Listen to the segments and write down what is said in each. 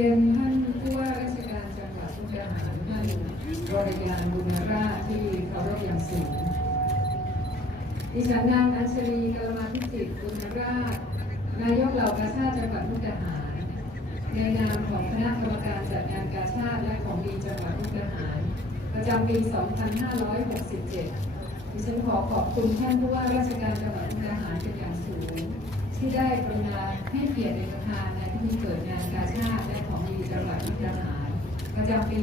รียนท่านผู้ว่าราชการจังหวัดมุกดาหารท่านบริการบุญราชที่เคารพอย่างสูงดิฉันนางอัญชลีกลมาพิจิตรบุญราชนายกเหล่ากาชาติจังหวัดมุกดาหาร ในนามของคณะกรรมการจัดงานกาชาติและของดีจังหวัดมุกดาหาร ประจำปี 2567 ดิฉันขอขอบคุณท่านผู้ว่าราชการจังหวัดมุกดาหารเป็นอย่างสูง ที่ได้กรุณาให้เกียรติเป็นประธานในพิธีเปิดงานกาชาติและของดีจังหวัดมุกดาหารประจำปี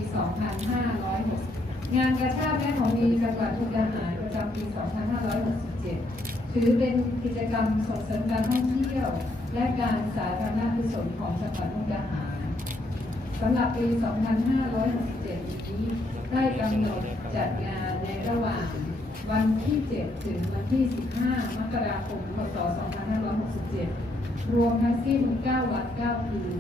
2560 งานกาชาติและของดีจังหวัดมุกดาหารประจำปี 2567 ถือเป็นกิจกรรมส่งเสริมการท่องเที่ยว และการสาธารณกุศลของจังหวัดมุกดาหารสำหรับปี 2567 นี้ได้กำหนดจัดงานในระหว่าง วันที่ 7 ถึงวันที่ 15 มกราคม พศ 2567 รวมทั้งสิ้น 9 วัน 9 คืน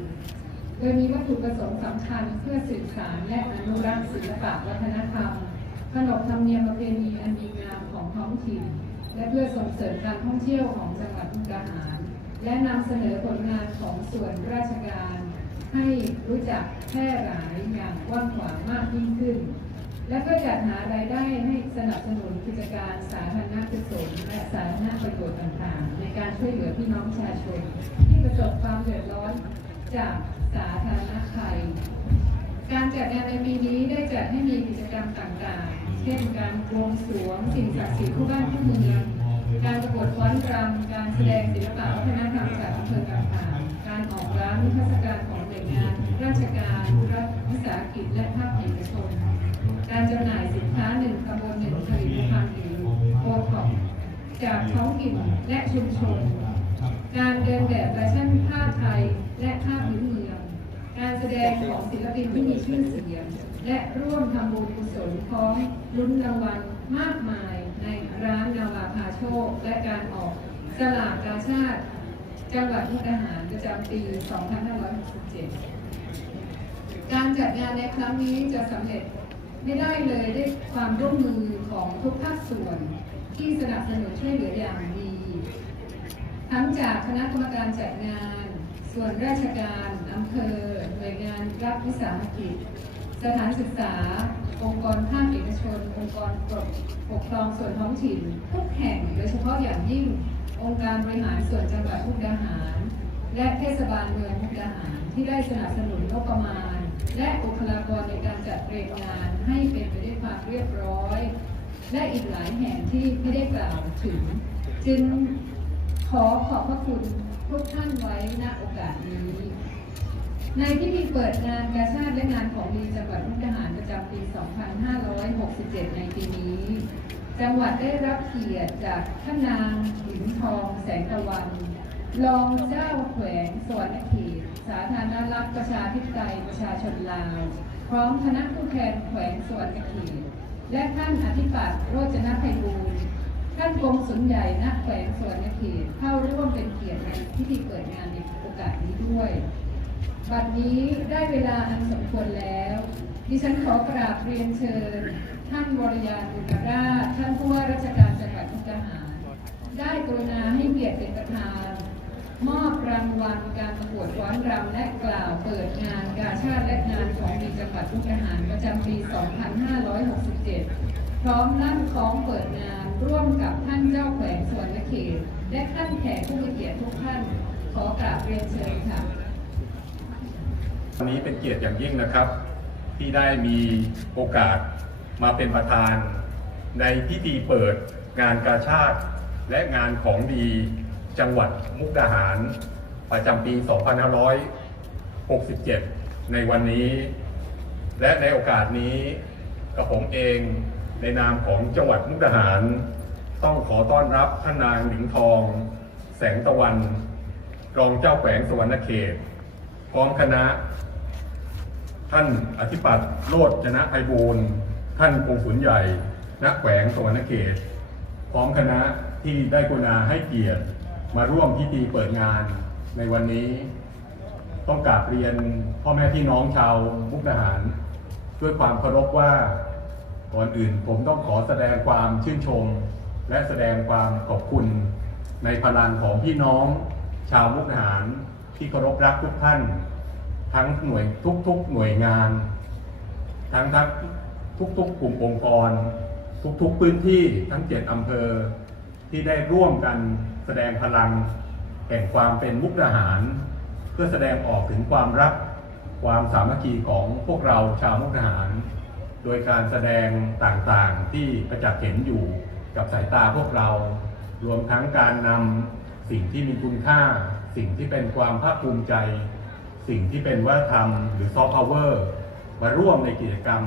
โดยมีวัตถุประสงค์สำคัญเพื่อสืบสานและอนุรักษ์ศิลปะวัฒนธรรม ขนบธรรมเนียมประเพณีอันดีงามของท้องถิ่น และเพื่อส่งเสริมการท่องเที่ยวของจังหวัดมุกดาหาร และนำเสนอผลงานของส่วนราชการ ให้รู้จักแพร่หลายอย่างกว้างขวางมากยิ่งขึ้น และก็จัดหารายได้ให้สนับสนุนกิจการสาธารณกุศลและสาธารณประโยชน์ต่างๆ ในการช่วยเหลือพี่น้องประชาชน ที่ประสบความเดือดร้อนจากสาธารณภัย การจัดงานในปีนี้ได้จัดให้มีกิจกรรมต่างๆ เช่นการบวงสรวงสิ่งศักดิ์สิทธิ์คู่บ้านคู่เมืองการประกวดฟ้อนรำการแสดงศิลปะวัฒนธรรมจากอำเภอต่างๆการออกร้านนิทรรศการของหน่วยงาน ราชการรัฐวิสาหกิจและภาคเอกชน การจำหน่ายสินค้าหนึ่งตำบลหนึ่งผลิตภัณฑ์หรือโอท็อปจากท้องถิ่นและชุมชน การเดินแบบแฟชั่นผ้าไทยและผ้าพื้นเมือง การแสดงของศิลปินที่มีชื่อเสียง และร่วมทำบุญกุศลพร้อมลุ้นรางวัลมากมายในร้านนาวาพาโชค และการออกสลากกาชาติ จังหวัดมุกดาหารประจำปี 2567 การจัดงานในครั้งนี้จะสำเร็จ ไม่ได้เลยด้วยความร่วมมือของทุกภาคส่วน ที่สนับสนุนช่วยเหลืออย่างดี ทั้งจากคณะกรรมการจัดงาน ส่วนราชการอำเภอหน่วยงานรัฐวิสาหกิจ สถานศึกษา องค์กรภาคเอกชน องค์กรปกครองส่วนท้องถิ่น ทุกแห่งโดยเฉพาะอย่างยิ่งองค์การบริหารส่วนจังหวัดมุกดาหาร และเทศบาลเมืองมุกดาหารที่ได้สนับสนุนงบประมาณ และบุคลากรในการจัดเตรียมงานให้เป็น รียบร้อย และอีกหลายแห่งที่ไม่ได้กล่าวถึง จึงขอขอบพระคุณทุกท่านไว้ณโอกาสนี้ ในพิธีเปิดงานกาชาติและงานของดีจังหวัดมุกดาหารประจำปี 2567 ในปีนี้ จังหวัดได้รับเกียรติจากท่านนางหญิงทองแสงตะวัน รองเจ้าแขวงสวรรณเขตสาธารณรัฐประชาธิปไตยประชาชนลาว พร้อมคณะผู้แทนแขวงสวรรณเขต และท่านอธิปัตย์โรจนไพบูลท่านกรมสุนใหญ่ณแขวงสวรรณเขตเข้าร่วมเป็นเกียรติในพิธีเปิดงานในโอกาสนี้ด้วย บัดนี้ได้เวลาอันสมควรแล้ว ดิฉันขอกราบเรียนเชิญ ท่านวรยานบุญราชท่านผู้ว่าราชการจังหวัดมุกดาหาร ได้กรุณาให้เกียรติเป็นประธาน มอบรางวัลการประกวดฟ้อนรำและกล่าวเปิดงานกาชาติและงานของดีจังหวัดมุกดาหารประจำปี 2567 พร้อมนั่งคล้องเปิดงานร่วมกับท่านเจ้าแขวงสวนเขต และท่านแขกผู้มีเกียรติทุกท่าน ขอกราบเรียนเชิญค่ะ วันนี้เป็นเกียรติอย่างยิ่งนะครับ ที่ได้มีโอกาสมาเป็นประธาน ในพิธีเปิดงานกาชาติและงานของดี จังหวัดมุกดาหาร ประจำปี 2567 ในวันนี้ และในโอกาสนี้กับผมเองในนามของจังหวัดมุกดาหาร ต้องขอต้อนรับท่านนางหนิงทอง แสงตะวัน รองเจ้าแขวงสวรรณเขต พร้อมคณะ ท่านอธิปัตย์โรจนะไพบูลท่านกงสุนใหญ่ณแขวงสวรรณเขต พร้อมคณะที่ได้กรุณาให้เกียรติ มาร่วมพิธีเปิดงานในวันนี้ ต้องกราบเรียนพ่อแม่พี่น้องชาวมุกดาหาร ด้วยความเคารพว่าก่อนอื่นผมต้องขอแสดงความชื่นชม และแสดงความขอบคุณ ในพลังของพี่น้อง ชาวมุกดาหารที่เคารพรักทุกท่าน ทั้งหน่วยทุกๆหน่วยงาน ทั้งทั้งทุกๆกลุ่มองค์กร ทุกๆพื้นที่ทั้งเจ็ดอำเภอที่ได้ร่วมกัน แสดงพลังแห่งความเป็นมุกดาหาร เพื่อแสดงออกถึงความรัก ความสามัคคีของพวกเราชาวมุกดาหาร โดยการแสดงต่างๆที่ประจักษ์เห็นอยู่กับสายตาพวกเรา รวมทั้งการนำสิ่งที่มีคุณค่า สิ่งที่เป็นความภาคภูมิใจ สิ่งที่เป็นวัฒนธรรมหรือซอฟต์พาวเวอร์มาร่วมในกิจกรรม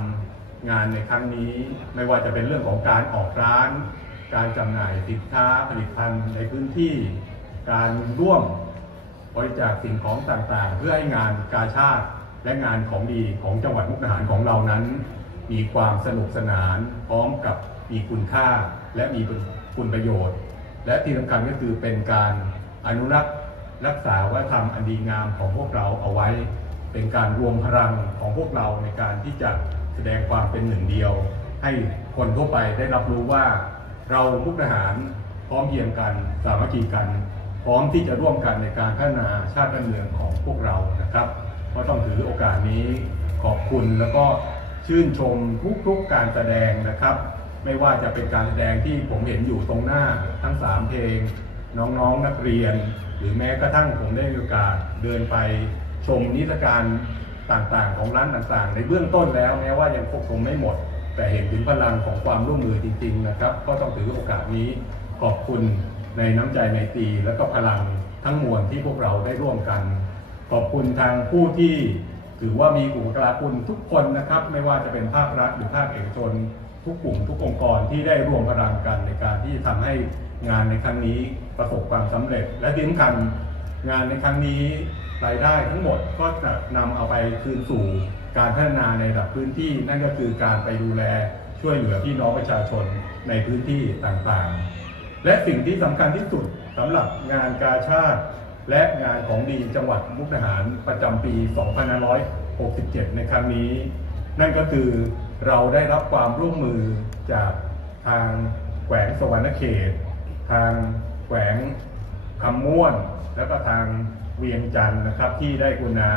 งานในครั้งนี้ ไม่ว่าจะเป็นเรื่องของการออกร้าน การจำหน่ายสินค้าผลิตภัณฑ์ในพื้นที่ การร่วมบริจาคสิ่งของต่างๆ เพื่อให้งานกาชาติและงานของดีของจังหวัดมุกดาหารของเรานั้น มีความสนุกสนานพร้อมกับมีคุณค่าและมีคุณประโยชน์ และที่สำคัญก็คือเป็นการอนุรักษ์รักษาวัฒนธรรมอันดีงามของพวกเราเอาไว้ เป็นการรวมพลังของพวกเราในการที่จะแสดงความเป็นหนึ่งเดียว ให้คนทั่วไปได้รับรู้ว่า เรามุกดาหารพร้อมเพียงกัน สามัคคีกัน พร้อมที่จะร่วมกันในการพัฒนาชาติบ้านเมืองของพวกเรานะครับก็ต้องถือโอกาสนี้ขอบคุณแล้วก็ชื่นชมทุกๆการแสดงนะครับ ไม่ว่าจะเป็นการแสดงที่ผมเห็นอยู่ตรงหน้าทั้ง 3 เพลง น้องๆนักเรียน หรือแม้กระทั่งผมได้มีโอกาสเดินไปชมนิทรรศการต่างๆ ของร้านต่างๆ ในเบื้องต้นแล้วแม้ว่ายังควบคุมไม่หมด แต่เห็นถึงพลังของความร่วมมือจริง ๆ นะครับ ก็ต้องถือโอกาสนี้ขอบคุณในน้ำใจในตีและก็พลังทั้งมวลที่พวกเราได้ร่วมกัน ขอบคุณทางผู้ที่ถือว่ามีอุปการะคุณทุกคนนะครับ ไม่ว่าจะเป็นภาครัฐหรือภาคเอกชน ทุกกลุ่มทุกองค์กรที่ได้ร่วมพลังกันในการที่ทำให้งานในครั้งนี้ประสบความสำเร็จ และที่สำคัญงานในครั้งนี้รายได้ทั้งหมดก็จะนำเอาไปคืนสู่ การพัฒนาในระดับพื้นที่นั่นก็คือการไปดูแลช่วยเหลือพี่น้องประชาชนในพื้นที่ต่างๆ และสิ่งที่สำคัญที่สุดสำหรับงานกาชาติและงานของดีจังหวัดมุกดาหารประจำปี 2567 ในครั้งนี้ นั่นก็คือเราได้รับความร่วมมือจากทางแขวงสวรรณเขต ทางแขวงคำม่วน แล้วก็ทางเวียงจันทร์นะครับที่ได้กุณา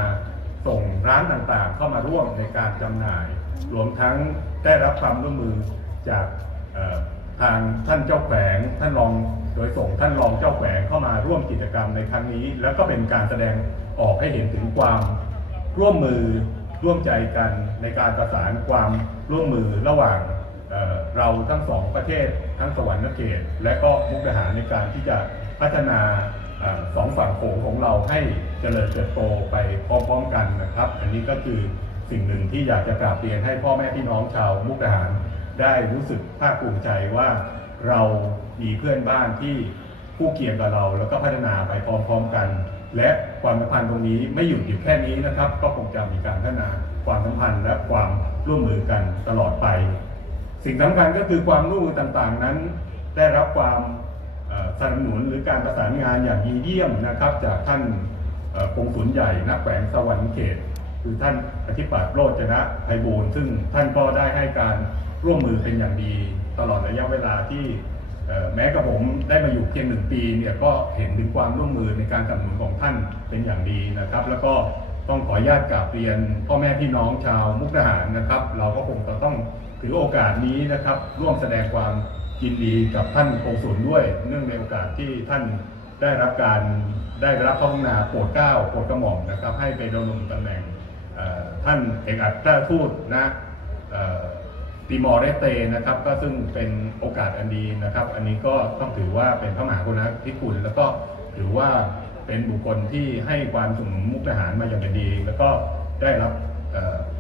ส่งร้านต่างๆ เข้ามาร่วมในการจำหน่าย รวมทั้งได้รับความร่วมมือจากทางท่านเจ้าแขวงท่านรองโดยส่งท่านรองเจ้าแขวงเข้ามาร่วมกิจกรรมในครั้งนี้ แล้วก็เป็นการแสดงออกให้เห็นถึงความร่วมมือร่วมใจกันในการประสานความร่วมมือระหว่างเเราทั้งสองประเทศทั้งสวรรค์เขตและก็มุกดาหารในการที่จะพัฒนาอสองฝั่งโขงของเราให้ เจริญเติบโตไปพร้อมๆกันนะครับ อันนี้ก็คือสิ่งหนึ่งที่อยากจะกราบเรียนให้พ่อแม่พี่น้องชาวมุกดาหาร ได้รู้สึกภาคภูมิใจว่าเรามีเพื่อนบ้านที่คู่เคียงกับเรา แล้วก็พัฒนาไปพร้อมๆกัน และความสัมพันธ์ตรงนี้ไม่หยุดอยู่แค่นี้นะครับ ก็คงจะมีการพัฒนาความสัมพันธ์และความร่วมมือกันตลอดไป สิ่งสำคัญก็คือความร่วมมือต่างๆนั้น ได้รับความสนับสนุนหรือการประสานงานอย่างดีเยี่ยมนะครับ จากท่าน กงสุลใหญ่นักแขวงสวรรค์เขต คือท่านอธิปัตย์โรจนะไพบูลซึ่งท่านก็ได้ให้การร่วมมือเป็นอย่างดี ตลอดระยะเวลาที่แม้กระผมได้มาอยู่เพียงหนึ่งปีเนี่ยก็เห็นถึงความร่วมมือในการสนับสนุนของท่านเป็นอย่างดีนะครับ แล้วก็ต้องขออนุญาตกราบเรียนพ่อแม่พี่น้องชาวมุกดาหารนะครับ เราก็คงจะต้องถือโอกาสนี้นะครับ ร่วมแสดงความยินดีกับท่านโกศลด้วย เนื่องในโอกาสที่ท่านได้รับการ ได้รับพระกรุณาโปรดเกล้าโปรดกระหม่อมนะครับ ให้ไปดำรงตำแหน่งท่านเอกอัครราชทูตนะติมอร์เลสเตนะครับ ก็ซึ่งเป็นโอกาสอันดีนะครับ อันนี้ก็ต้องถือว่าเป็นพระมหากรุณาธิคุณแล้วก็ถือว่าเป็นบุคคลที่ให้ความสมมุกทหารมาอย่างดี แล้วก็ได้รับ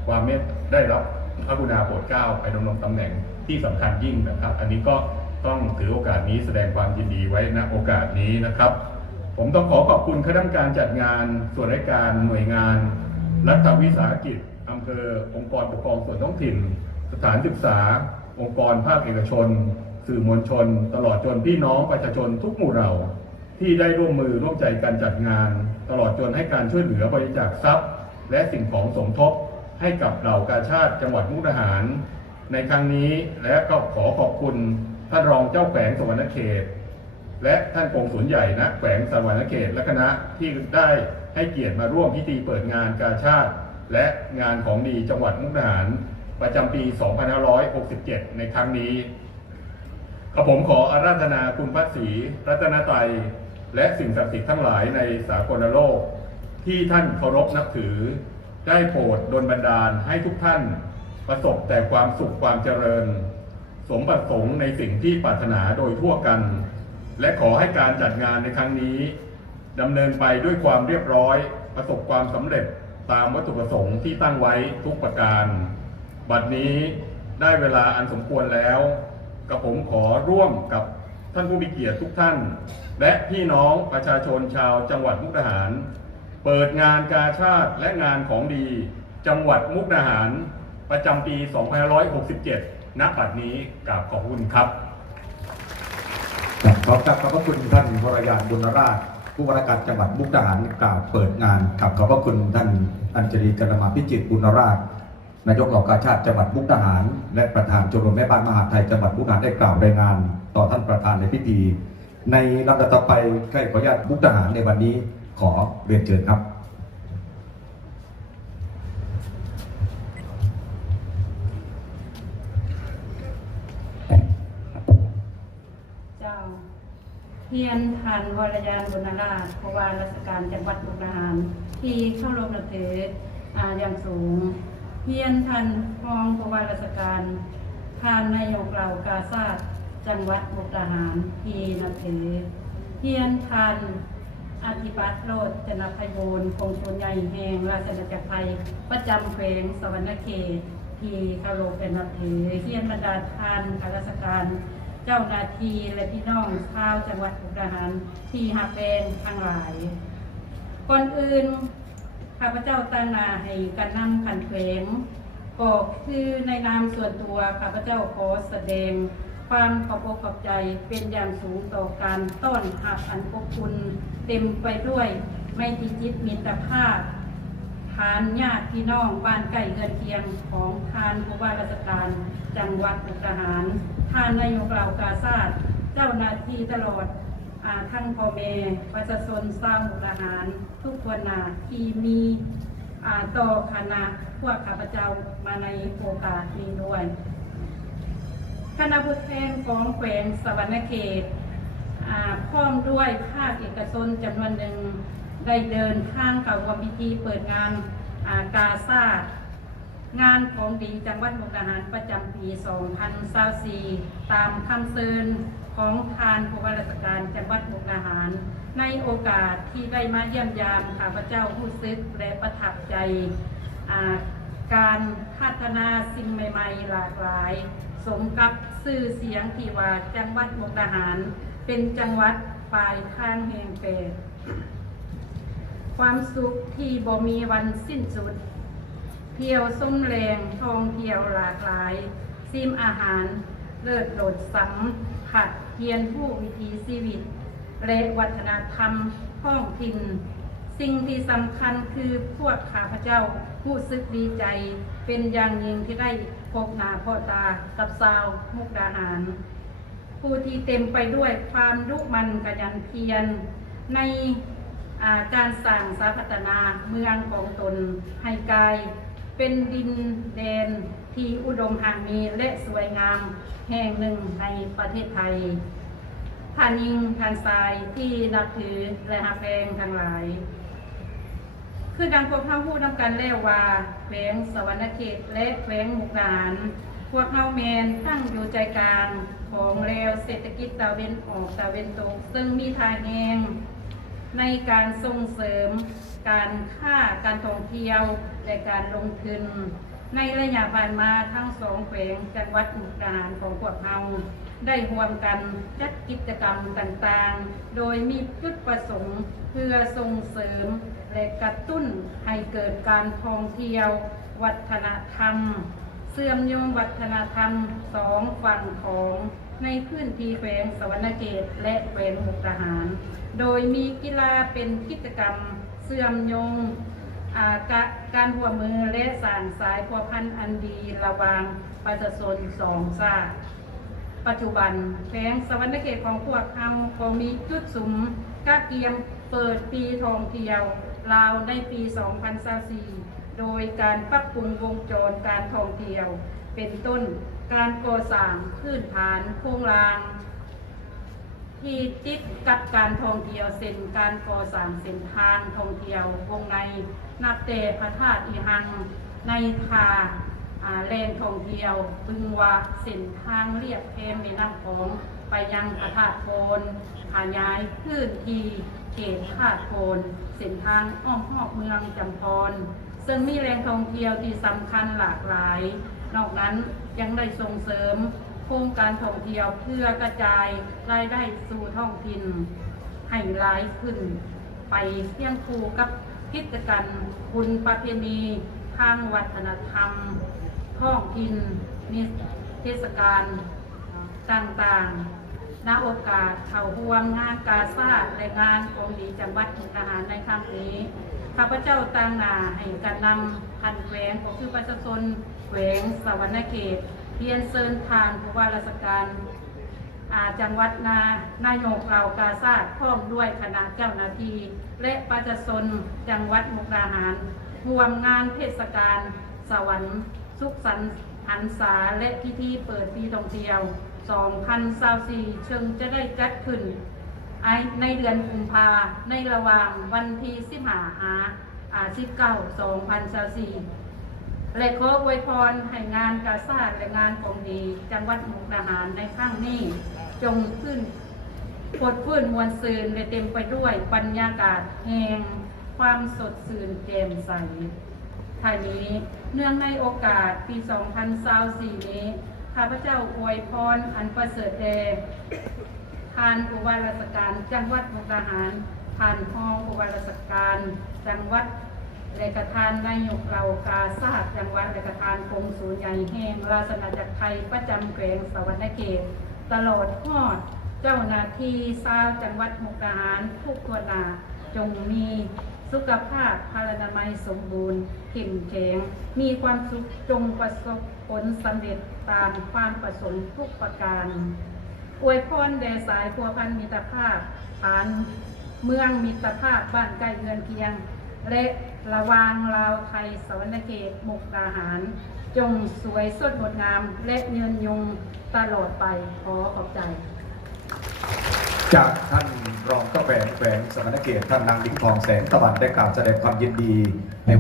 ความเมตได้รับพระกรุณาโปรดเกล้าไปดำรงตำแหน่งที่สำคัญยิ่งนะครับ อันนี้ก็ต้องถือโอกาสนี้แสดงความยินดีไว้ณโอกาสนี้นะครับ ผมต้องขอขอบคุณคณะกรรมการจัดงาน ส่วนราชการหน่วยงาน รัฐวิสาหกิจอำเภอ องค์กรปกครองส่วนท้องถิ่น สถานศึกษา องค์กรภาคเอกชน สื่อมวลชน ตลอดจนพี่น้องประชาชนทุกหมู่เหล่าที่ได้ร่วมมือร่วมใจกันจัดงาน ตลอดจนให้การช่วยเหลือบริจาคทรัพย์ และสิ่งของสมทบ ให้กับเหล่ากาชาติจังหวัดมุกดาหาร ในครั้งนี้และก็ขอขอบคุณท่านรองเจ้าแขวงสวรรณเขต และท่านกงสุลใหญ่นะแขวงสวรรณเขตและคณะที่ได้ให้เกียรติมาร่วมพิธีเปิดงานกาชาติ และงานของดีจังหวัดมุกดาหาร ประจำปี 2567 ในครั้งนี้กระผมขออาราธนาคุณพระศรีรัตนตรัยและสิ่งศักดิ์สิทธิ์ทั้งหลายในสากลโลก ที่ท่านเคารพนับถือ ได้โปรดดลบันดาลให้ทุกท่าน ประสบแต่ความสุขความเจริญ สมประสงค์ในสิ่งที่ปรารถนาโดยทั่วกัน และขอให้การจัดงานในครั้งนี้ดำเนินไปด้วยความเรียบร้อย ประสบความสำเร็จตามวัตถุประสงค์ที่ตั้งไว้ทุกประการ บัดนี้ได้เวลาอันสมควรแล้วกับผมขอร่วมกับท่านผู้มีเกียรติทุกท่าน และพี่น้องประชาชนชาวจังหวัดมุกดาหาร เปิดงานกาชาติและงานของดี จังหวัดมุกดาหาร ประจำปี 2567 ณ บัดนี้กราบขอบคุณครับครับ ขอบกับขอบพระคุณท่านวรยานบุญราช ผู้ว่าราชการจังหวัดมุกดาหารกล่าวเปิดงานครับขอบพระคุณท่านอัญชลีกรมาพิจิตรบุญราชนายกเหล่ากาชาติจังหวัดมุกดาหาร และประธานชมรมแม่บ้านมหาดไทยจังหวัดมุกดาหารได้กล่าวรายงาน ต่อท่านประธานในพิธี ในลำดับต่อไปใกล้ขออนุญาตมุกดาหารในวันนี้ขอเรียนเชิญครับ เจ้า เพียนทันวรยานบุญราชผู้ว่าราชการจังหวัดมุกดาหาร ที่เข้ารบนับถืออาอย่างสูงเพียนทันรองผู้ว่าราชการทานนายกเหล่ากาซาดจังหวัดมุกดาหารที่นับถือเพียนทันอธิบัติโรดจนพยนคงชนใหญ่แห่งราชนาจักรไทยประจำแขวงสวรรณเขตที่เคารพเป็นนับถือเฮียนบรรดาทานข้าราชการ เจ้าหน้าที่และพี่น้องชาวจังหวัดมุกดาหารที่หักแพงทั้งหลาย ก่อนอื่นข้าพเจ้าตั้งนาให้การนำขันเพลงก็คือในนามส่วนตัวข้าพเจ้าขอแสดงความขอบอกขอบใจเป็นอย่างสูงต่อการต้อนรับอันอบอุ่นเต็มไปด้วยไม่ติจิตมิตรภาพทานญาติพี่น้องบ้านใกล้เรือนเคียงของทานผู้ว่าราชการจังหวัดมุกดาหาร ทานนายกเหล่ากาซาดเจ้าหน้าที่ตลอดอาทั้งพ่อแม่ประชาชนสร้างมุกดาหาร ทุกคนนาที่มีอาต่อคณะพวกข้าพเจ้ามาในโอกาสนี้ด้วยคณะผู้แทนของแขวงสวรรณเขตอ่าพร้อมด้วยภาคเอกชนจำนวนหนึ่งได้เดินทางเข้าร่วมพิธีเปิดงานากาซาด งานของดีจังหวัดมุกดาหารประจำปี 2024ตามคำเชิญของทานผู้ว่าราชการจังหวัดมุกดาหาร ในโอกาสที่ได้มาเยี่ยมยามข้าพเจ้าผู้ซึกและประทับใจ การพัฒนาสิ่งใหม่ ๆ หลากหลาย สมกับชื่อเสียงที่ว่าจังหวัดมุกดาหาร เป็นจังหวัดปลายทางแห่งเปรตความสุขที่บ่มีวันสิ้นสุด เที่ยวส้มแรงทองเที่ยวหลากหลายซิมอาหารเลิศโดดสัมผัดเทียนผู้วิถีชีวิตและวัฒนธรรมท้องถิ่น สิ่งที่สำคัญคือพวกข้าพเจ้าผู้ซึกดีใจเป็นอย่างยิ่งที่ได้พบหน้าพ่อตากับสาวมุกดาหาร ผู้ที่เต็มไปด้วยความรุมันกระยันเพียรในการสร้างสาพัฒนาเมืองของตนให้กาย เป็นดินแดนที่อุดมหางมีและสวยงามแห่งหนึ่งในประเทศไทยท่านยิงทานทรายที่นับถือและหักแพงทั้งหลาย คือการพวกเขาพูดนำกันแล้วว่าแขวงสวรรณเขตและแขวงมุกดาหาร พวกเขาแมนตั้งอยู่ใจกลางของแนวเศรษฐกิจตะเวนออกตะเวนตก ซึ่งมีทางแหง ในการส่งเสริมการค้าการท่องเที่ยวและการลงทุน ในระยะผ่านมาทั้งสองแขวงจังหวัดมุกดาหารของพวกเราได้ร่วมกันจัดกิจกรรมต่างๆ โดยมีจุดประสงค์เพื่อส่งเสริมและกระตุ้นให้เกิดการท่องเที่ยว วัฒนธรรม เสื่อมโยงวัฒนธรรมสองฝั่งของในพื้นที่แขวงสวรรณเขตและแขวงมุกดาหาร โดยมีกีฬาเป็นกิจกรรมเสื่อมโยงกการหัวมือและสางสายพัวพันอันดีระวางประชาชนสองชาติปัจจุบันแขงสวรรณเขตของพวกเราก็มีจุดสุมกะเกียมเปิดปีทองเที่ยวลาวในปี 2024โดยการปรับปรุงวงจรการท่องเที่ยว เป็นต้นการก่อสร้างพื้นฐานโครงราง ที่ติดกับการท่องเที่ยวเส้นการก่อสร้างเส้นทางท่องเที่ยววงในนับแต่พระธาตุอีหังในทาแรงท่องเที่ยวบึงวาเส้นทางเรียบเพมในน้ำของไปยังพระธาตุโพนขยายพื้นที่เขตพระธาตุโพนเส้นทางอ้อมหอบเมืองจำพร ซึ่งมีแหล่งท่องเที่ยวที่สำคัญหลากหลาย นอกนั้นยังได้ส่งเสริม โครงการท่องเที่ยวเพื่อกระจายรายได้สู่ท้องถิ่นให้หลายขึ้น ไปเที่ยงคูกับกิจกรรมบุญประเพณีทางวัฒนธรรมท้องถิ่นมีเทศกาลต่างๆ ณ โอกาสเข้าร่วมงานกาซาดและงานกองดีจังหวัดมุกดาหารในครั้งนี้ข้าพเจ้าตั้งนาให้การนำพันแหวงก็คือประชาชนแหวงสวรรณเขต เพียนเซินทางผู้ว่าราชการอาจังหวัดนานายกเรากาซาดพร้อมด้วยคณะเจ้าหน้าที่และประชาชนจังหวัดมุกดาหารรวมงานเทศกาลสวรรค์สุขสันต์หันษาและพิธีเปิดปีท่องเที่ยว 2024ซึ่งจะได้จัดขึ้น ในเดือนกุมภาในระหว่างวันที่สิบหาหาอ่าสิบ เก้าสองพันสี่และขออวยพรให้งานกาซาดและงานของดี จังหวัดมุกดาหารในครั้งนี้ จงขึ้นปลดพื้นมวลซืนและเต็มไปด้วยบรรยากาศแห่งความสดชื่นแจ่มใสท่านี้เนื่องในโอกาสปี 2024นี้ ข้าพเจ้าอวยพรอันประเสริฐแด่ผ่านผู้ว่าราชการจังหวัดมุกดาหารผ่านห้องผู้ว่าราชการจังหวัด และกระทานนายกเรากาซาจังหวัดและกระทานกรมศูนย์ใหญ่แห่งราชนาจักรไทยประจำแขวงสวรรณเขตตลอดทอด เจ้าหน้าที่ชาวจังหวัดมุกดาหารทุกคนนาจงมีสุขภาพพลานามัยสมบูรณ์เข้มแข็ง มีความสุขจงประสบผลสำเร็จตามความประสงค์ทุกประการอวยพรแด่สายพัวพันมิตรภาพฐานเมืองมิตรภาพบ้านใกล้เรือนเคียง และ ระวางลาวไทยสวรรณเขตมุกดาหาร จงสวยสดงดงาม และเยืนยงตลอดไปขอขอบใจ จากท่านรองเจ้าแหวนแหวนสมณเขตท่านนางลิงทองแสงตะวันได้กล่าวแสดงความยินดีใน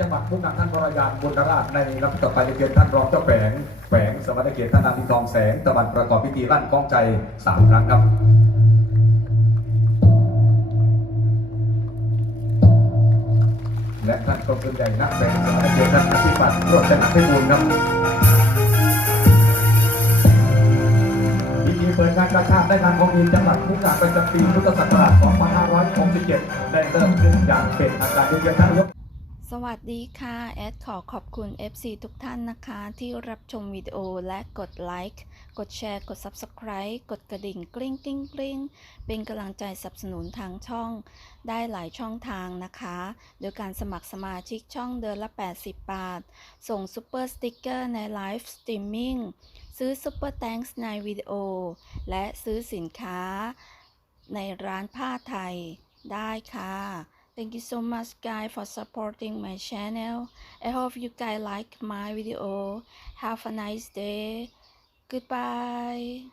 จังหวัดผู้นำท่านบริยานบุญราชในลำดับต่อไปจะเป็นท่านรองเจ้าแหวนแหวนสมณเขตท่านนางลิทองแสงตะวันประกอบพิธีลั่นก้องใจสามครั้งครับและท่านก็เป็นใหญ่นักแสงสมณเขตท่านอธิบัติรวดชนะพิบูลครับพิธีเปิดงานกระชาติได้งานของดีจังหวัดมุกดาหารประจำปีพุทธศักราช 2567 ได้เริ่มขึ้นอย่างเป็นทางการโดยท่านยก สวัสดีค่ะ แอดขอขอบคุณ FC ทุกท่านนะคะ ที่รับชมวิดีโอและกดไลค์ กดแชร์ กด Subscribe กดกระดิ่งกริ๊งกริ๊งกริ๊งเป็นกำลังใจสนับสนุนทางช่อง ได้หลายช่องทางนะคะ โดยการสมัครสมาชิกช่องเดือนละ 80 บาท ส่งซูเปอร์สติกเกอร์ในไลฟ์สตรีมมิ่งซื้อซูเปอร์แตงส์ในวิดีโอ และซื้อสินค้า ในร้านผ้าไทยได้ค่ะ Thank you so much guys for supporting my channel. I hope you guys like my video. Have a nice day. Goodbye.